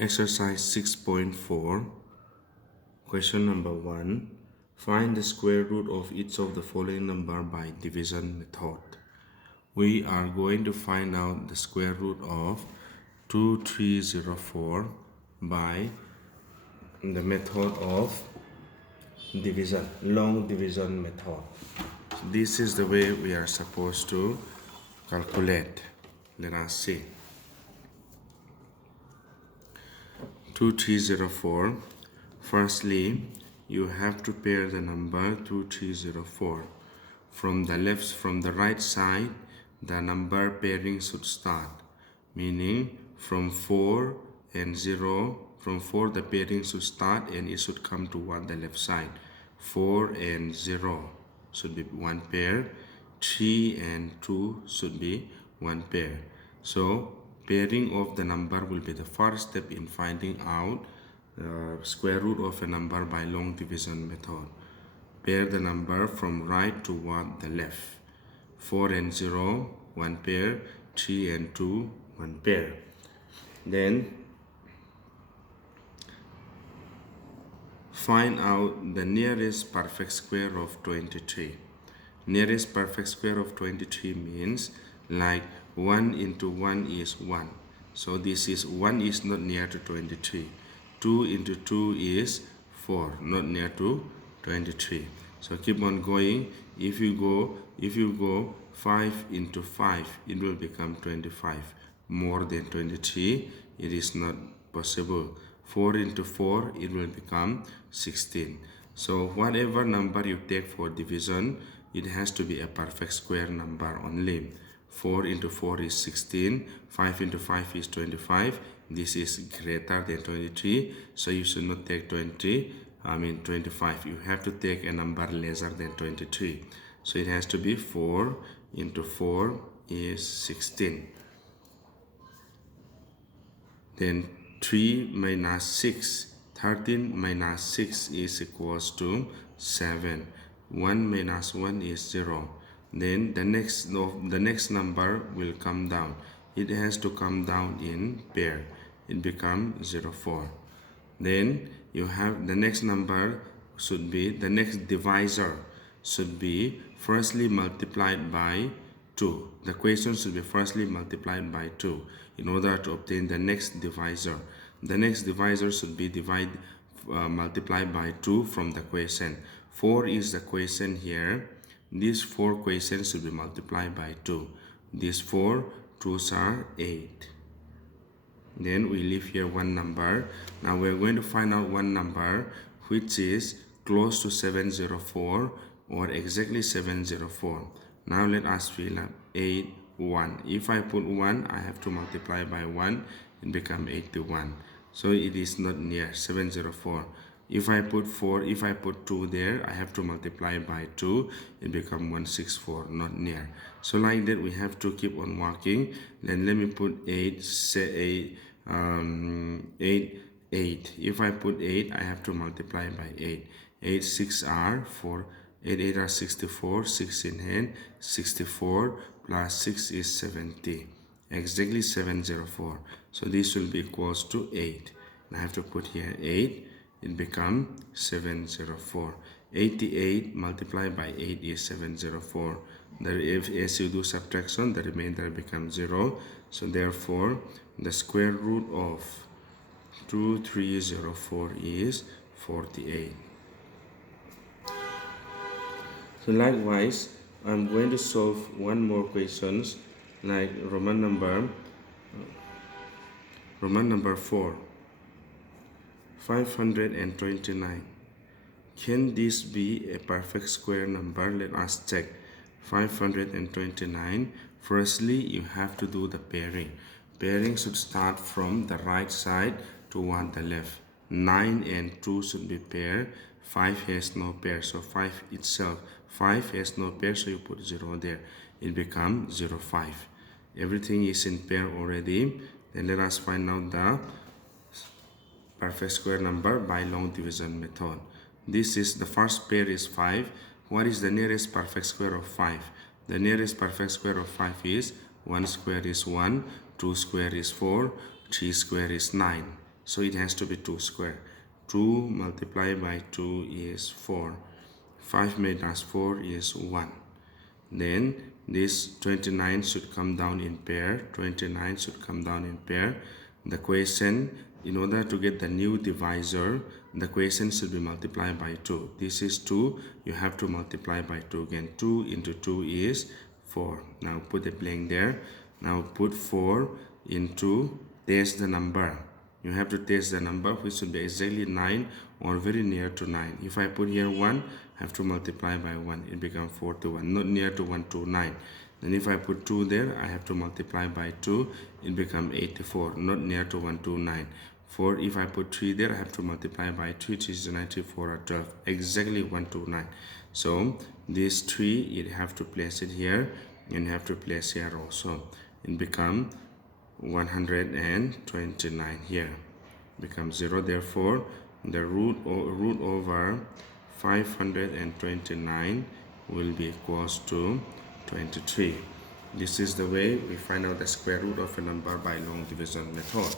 Exercise 6.4, question number 1. Find the square root of each of the following number by division method. We are going to find out the square root of 2304 by the method of division, long division method. This is the way we are supposed to calculate. Let us see. 2304. Firstly, you have to pair the number 2304. From the right side, the number pairing should start, meaning from 4 and 0. From 4 the pairing should start and it should come to the left side. 4 and 0 should be one pair. 3 and 2 should be one pair. So pairing of the number will be the first step in finding out square root of a number by long division method. Pair the number from right toward the left. 4 and 0, one pair. 3 and 2, one pair. Then find out the nearest perfect square of 23. Nearest perfect square of 23 means like 1 into 1 is 1. So this is 1 is not near to 23. 2 into 2 is 4, not near to 23. So keep on going. If you go 5 into 5, it will become 25. More than 23, it is not possible. 4 into 4, it will become 16. So whatever number you take for division, it has to be a perfect square number only. 4 into 4 is 16, 5 into 5 is 25. This is greater than 23, so you should not take 25. You have to take a number lesser than 23. So it has to be 4 into 4 is 16. Then 3 minus 6, 13 minus 6 is equals to 7. 1 minus 1 is 0. Then the next number will come down. It has to come down in pair. It becomes 04. Then you have the next number should be, the next divisor should be firstly multiplied by 2. The question should be firstly multiplied by 2 in order to obtain the next divisor. The next divisor should be multiplied by 2 from the question. 4 is the question here. These 4 questions should be multiplied by 2. These 4 2s are 8. Then we leave here one number. Now we're going to find out one number which is close to 704 or exactly 704. Now let us fill up 8, 1. If I put 1, I have to multiply by 1, it becomes 81. So it is not near 704. If I put 4, if I put 2 there, I have to multiply by 2, it becomes 164, not near. So like that, we have to keep on walking. Then let me put 8, say 8. If I put 8, I have to multiply by 8. 8, 6 are 4. 8, 8 are 64, 6 in hand, 64 plus 6 is 70. Exactly 704. So this will be equals to 8. I have to put here 8. It becomes 704. 88 multiplied by 8 is 704. As you do subtraction, the remainder becomes 0. So therefore, the square root of 2304 is 48. So likewise, I'm going to solve one more questions like Roman number 4. 529. Can this be a perfect square number? Let us check. 529. Firstly, you have to do the pairing. Pairing should start from the right side toward the left. 9 and 2 should be paired. 5 has no pair, so 5 itself. 5 has no pair, so you put 0 there. It becomes 05. Everything is in pair already. Then let us find out the perfect square number by long division method. This is the first pair is 5. What is the nearest perfect square of 5? The nearest perfect square of 5 is 1 square is 1, 2 square is 4, 3 square is 9. so it has to be 2 square. 2 multiplied by 2 is 4. 5 minus 4 is 1. Then this 29 should come down in pair. 29 should come down in pair. The quotient, in order to get the new divisor, the quotient should be multiplied by 2. This is 2. You have to multiply by 2 again. 2 into 2 is 4. Now put a blank there. Now put 4 into, test the number. You have to test the number, which should be exactly 9 or very near to 9. If I put here 1, I have to multiply by 1. It becomes 4 to 1, not near to 1 to 9. Then if I put 2 there, I have to multiply by 2. It becomes 84, not near to 1 to 9. 4, if I put 3 there, I have to multiply by 3. 3 is 94 or 12, exactly 1 to 9. So this 3, you have to place it here, and you have to place here also. It becomes 129 here, becomes 0. Therefore the root over 529 will be equals to 23. This is the way we find out the square root of a number by long division method.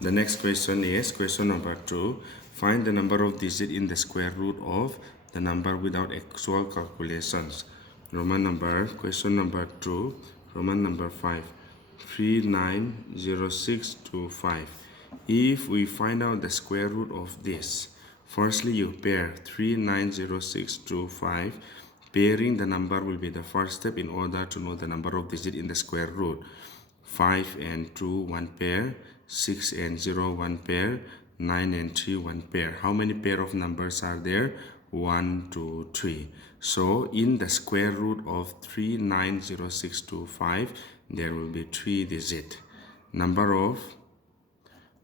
The next question is question number 2. Find the number of digits in the square root of the number without actual calculations. Question number 2, Roman number 5. 390625. If we find out the square root of this, firstly you pair 390625. Pairing the number will be the first step in order to know the number of digits in the square root. 5 and 2, 1 pair. 6 and 0, 1 pair. 9 and 3, 1 pair. How many pair of numbers are there? 1, 2, 3. So in the square root of 390625, there will be 3 digits. Number of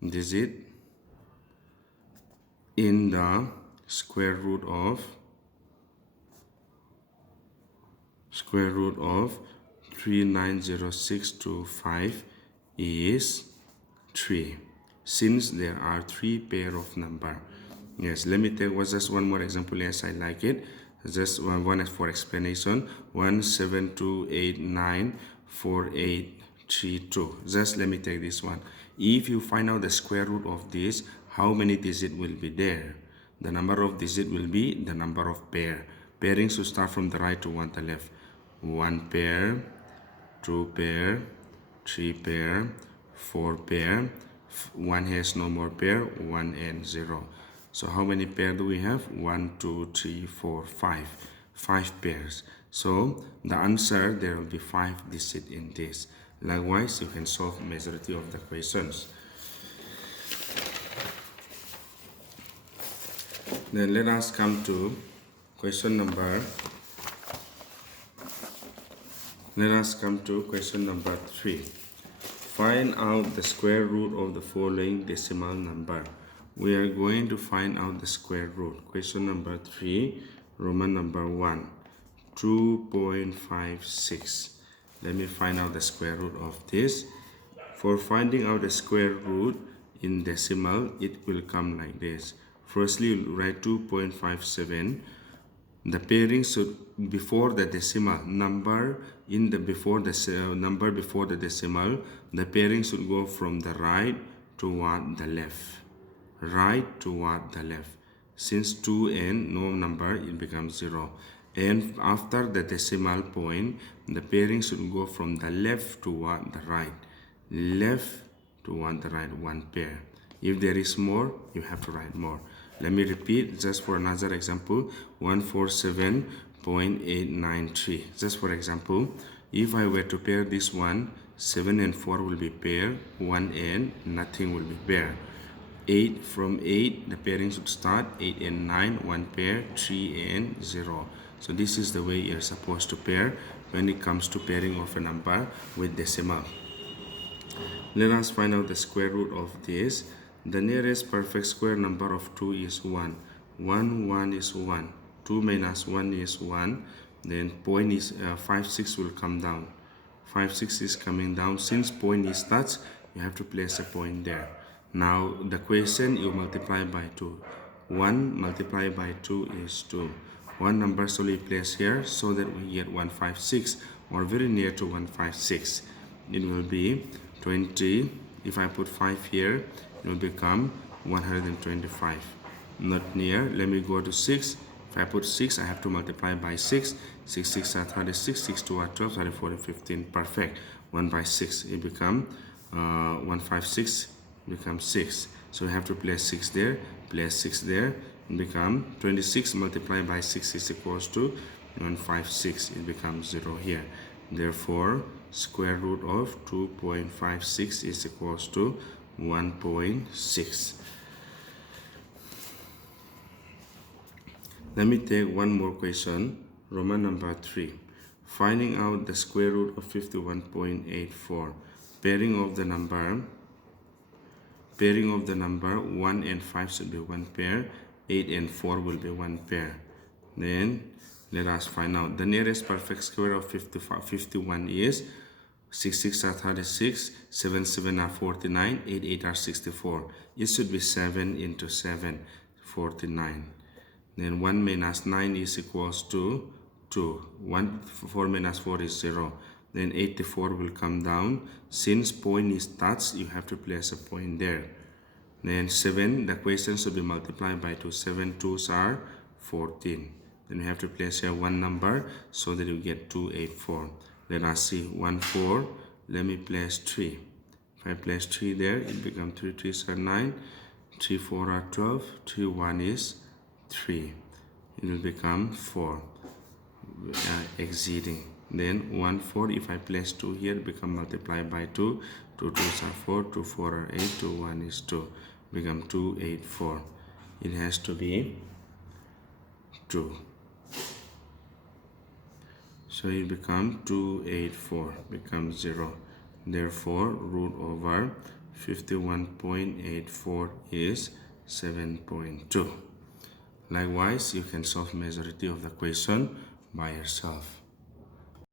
digits in the square root of 390625 is 3, since there are 3 pair of number. Yes, let me take just one more example. Yes, I like it. Just one for explanation. 172894832. Just let me take this one. If you find out the square root of this, how many digits will be there? The number of digits will be the number of pair. Pairing should start from the right to the left. 1 pair, 2 pair, 3 pair, 4 pair. 1 has no more pair, 1 and 0. So how many pairs do we have? 1, 2, 3, 4, 5. 5 pairs. So the answer, there will be 5 digits in this. Likewise, you can solve majority of the questions. Then let us come to question number 3. Find out the square root of the following decimal number. We are going to find out the square root. Question number 3, Roman number 1, 2.56. Let me find out the square root of this. For finding out the square root in decimal, it will come like this. Firstly, you'll write 2.57. The pairing should, before the decimal number, before the decimal, the pairing should go from the right toward the left. Right toward the left. Since 2 and no number, it becomes 0. And after the decimal point, the pairing should go from the left toward the right. Left toward the right, 1 pair. If there is more, you have to write more. Let me repeat just for another example. 147.893. Just for example, if I were to pair this one, 7 and 4 will be pair, 1 and nothing will be pair. 8, from 8, the pairing should start. 8 and 9, 1 pair, 3 and 0. So this is the way you're supposed to pair when it comes to pairing of a number with decimal. Let us find out the square root of this. The nearest perfect square number of 2 is 1. 1 is 1. 2 minus 1 is 1. Then point is 5, 6 will come down. 5, 6 is coming down. Since point is touched, you have to place a point there. Now the question, you multiply by 2. 1 multiplied by 2 is 2. One number solely placed here so that we get 156 or very near to 156. It will be 20. If I put 5 here, it will become 125. Not near. Let me go to 6. If I put 6, I have to multiply by 6. 6 6 are 36, 6 2 are 12, 34 and 15. Perfect. 1 by 6. It becomes 156 becomes 6. So we have to place 6 there, place 6 there, and become 26 multiplied by 6 is equals to 156. It becomes 0 here. Therefore, square root of 2.56 is equals to 1.6. Let me take one more question. Roman number 3. Finding out the square root of 51.84. Pairing of the number 1 and 5 should be one pair. 8 and 4 will be one pair. Then let us find out the nearest perfect square of 51 is 6 6 are 36, 7 7 are 49, 8 8 are 64. It should be 7 into 7, 49. Then 1 minus 9 is equals to 2. 4 minus 4 is 0. Then 84 will come down. Since point is touched, you have to place a point there. Then 7, the question should be multiplied by 2. 7 2s are 14. Then you have to place here one number so that you get 284. Let us see. 1 4. Let me place 3. If I place 3 there, it becomes 3 3s are 9. 3 4 are 12. 3 1 is 3. It will become 4. Exceeding. Then 1 4, if I place 2 here, become multiplied by 2. 2 2s are 4. 2 4 are 8. 2 1 is 2. Become 284. It has to be 2. So it becomes 284. Becomes 0. Therefore, root over 51.84 is 7.2. Likewise, you can solve majority of the question by yourself.